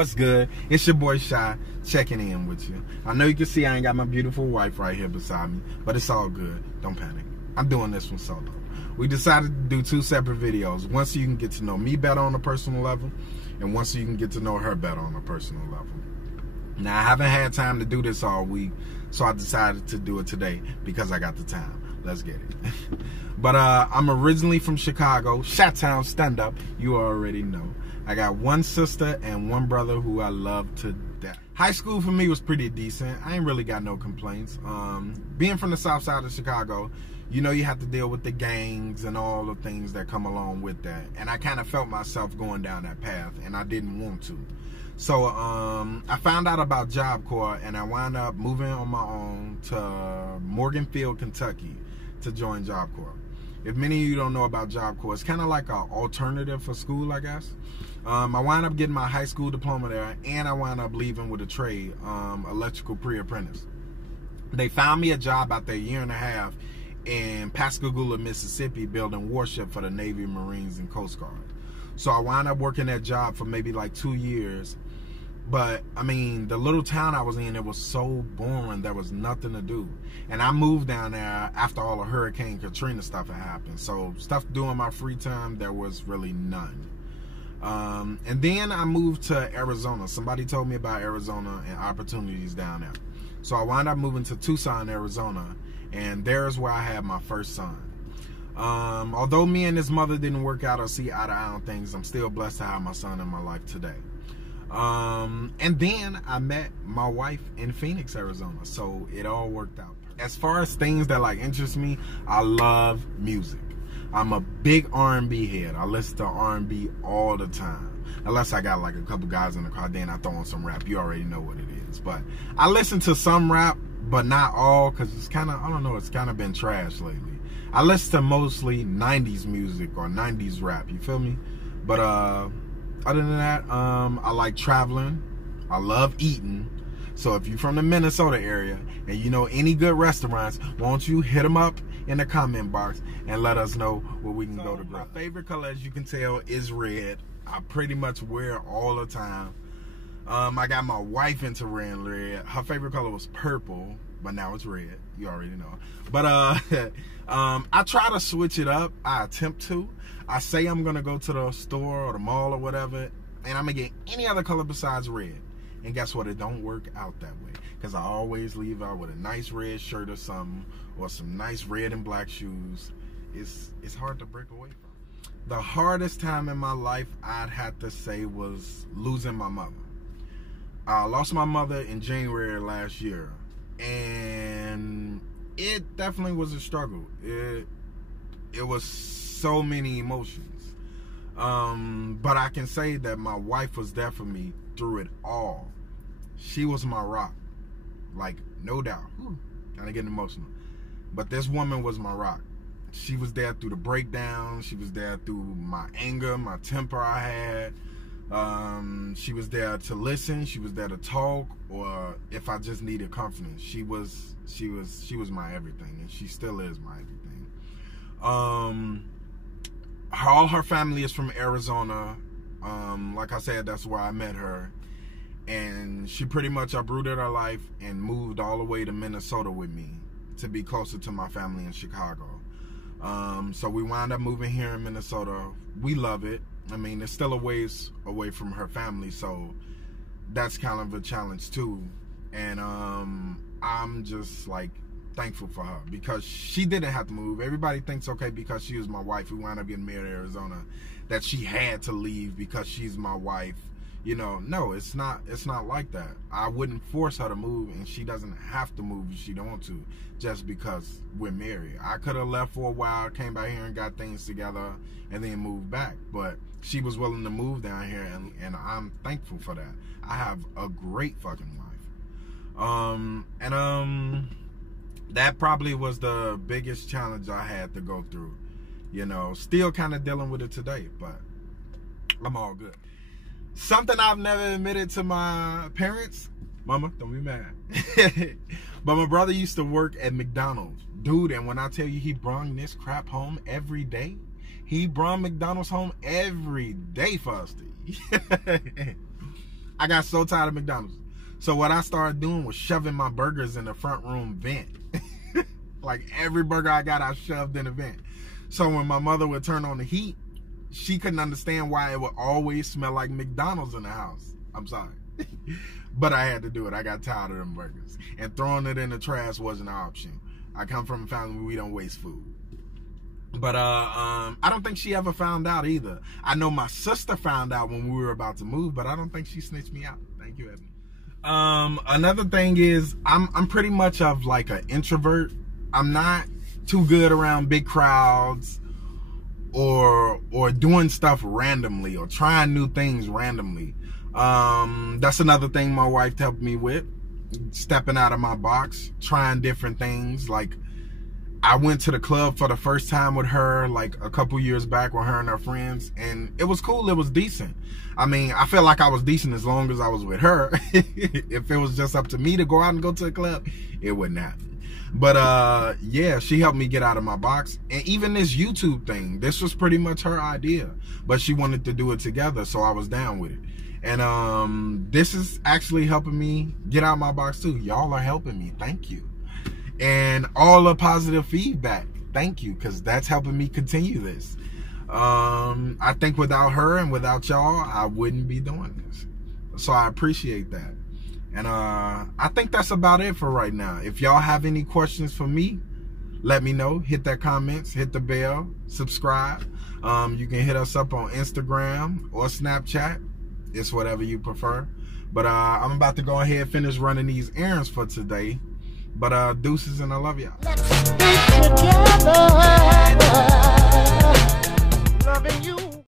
what's good? It's your boy Chi checking in with you. I know you can see I ain't got my beautiful wife right here beside me, but it's all good. Don't panic. I'm doing this one solo. We decided to do 2 separate videos. One so you can get to know me better on a personal level, and one so you can get to know her better on a personal level. Now, I haven't had time to do this all week, so I decided to do it today because I got the time. Let's get it. But I'm originally from Chicago, Chi-Town stand-up. You already know. I got 1 sister and 1 brother who I love to death. High school for me was pretty decent. I ain't really got no complaints. Being from the south side of Chicago, you know you have to deal with the gangs and all the things that come along with that. And I kind of felt myself going down that path, and I didn't want to. So I found out about Job Corps, and I wound up moving on my own to Morganfield, Kentucky to join Job Corps. If many of you don't know about Job Corps, it's kind of like an alternative for school, I guess. I wound up getting my high school diploma there, and I wound up leaving with a trade, electrical pre-apprentice. They found me a job after a year and a half in Pascagoula, Mississippi, building warship for the Navy, Marines, and Coast Guard. So I wound up working that job for maybe like 2 years. But, I mean, the little town I was in, it was so boring. There was nothing to do. And I moved down there after all the Hurricane Katrina stuff had happened. So, stuff to do in my free time, there was really none. And then I moved to Arizona. Somebody told me about Arizona and opportunities down there. So, I wound up moving to Tucson, Arizona. And there's where I had my first son. Although me and his mother didn't work out or see eye to eye on things, I'm still blessed to have my son in my life today. And then I met my wife in Phoenix, Arizona, so it all worked out. As far as things that like interest me, I love music. I'm a big R&B head. I listen to R&B all the time. Unless I got like a couple guys in the car, then I throw on some rap. You already know what it is. But I listen to some rap, but not all, because it's kind of, I don't know, it's kind of been trash lately. I listen to mostly 90s music or 90s rap, you feel me? But other than that, I like traveling. I love eating. So if you're from the Minnesota area and you know any good restaurants, won't you hit them up in the comment box and let us know where we can go to grill. My favorite color, as you can tell, is red. I pretty much wear it all the time. I got my wife into wearing red. Her favorite color was purple, but now it's red. You already know. But I try to switch it up. I attempt to. I say I'm going to go to the store or the mall or whatever, and I'm going to get any other color besides red. And guess what? It don't work out that way. Because I always leave out with a nice red shirt or something, or some nice red and black shoes. It's hard to break away from. The hardest time in my life, I'd have to say, was losing my mother. I lost my mother in January last year. And it definitely was a struggle. It was so many emotions, but I can say that my wife was there for me through it all. She was my rock, like, no doubt. Kind of getting emotional, but this woman was my rock. She was there through the breakdown. She was there through my anger, my temper I had. She was there to listen. She was there to talk, or if I just needed confidence. She was my everything, and she still is my everything. All her family is from Arizona. Like I said, that's where I met her. And she pretty much uprooted her life and moved all the way to Minnesota with me to be closer to my family in Chicago. So we wound up moving here in Minnesota. We love it. I mean, it's still a ways away from her family, so that's kind of a challenge too. And I'm just like thankful for her because she didn't have to move. Everybody thinks, okay, because she was my wife, who wound up getting married in Arizona, that she had to leave because she's my wife. You know, no, it's not like that. I wouldn't force her to move, and she doesn't have to move if she don't want to, just because we're married. I could have left for a while, came back here and got things together, and then moved back. But she was willing to move down here, and I'm thankful for that. I have a great fucking wife. That probably was the biggest challenge I had to go through. You know, still kind of dealing with it today, but I'm all good. Something I've never admitted to my parents, mama, don't be mad. But my brother used to work at McDonald's. Dude, and when I tell you he brung this crap home every day, he brung McDonald's home every day for us to eat. I got so tired of McDonald's. So what I started doing was shoving my burgers in the front room vent. Like every burger I got, I shoved in a vent. So when my mother would turn on the heat, she couldn't understand why it would always smell like McDonald's in the house. I'm sorry. But I had to do it. I got tired of them burgers. And throwing it in the trash wasn't an option. I come from a family where we don't waste food. But I don't think she ever found out either. I know my sister found out when we were about to move, but I don't think she snitched me out. Thank you, Evan. Another thing is I'm pretty much of like an introvert. I'm not too good around big crowds or doing stuff randomly or trying new things randomly. That's another thing my wife helped me with, stepping out of my box, trying different things. Like I went to the club for the first time with her like a couple years back with her and her friends, and it was cool. It was decent. I mean, I felt like I was decent as long as I was with her. If it was just up to me to go out and go to the club, it wouldn't happen. But yeah, she helped me get out of my box. And even this YouTube thing, this was pretty much her idea, but she wanted to do it together, so I was down with it. And this is actually helping me get out of my box too. Y'all are helping me. Thank you. And all the positive feedback, thank you, because that's helping me continue this. I think without her and without y'all, I wouldn't be doing this. So I appreciate that. And I think that's about it for right now. If y'all have any questions for me, let me know. Hit that comments, hit the bell, subscribe. You can hit us up on Instagram or Snapchat. It's whatever you prefer. But I'm about to go ahead and finish running these errands for today. But deuces, and I love y'all. Let's be together, loving you.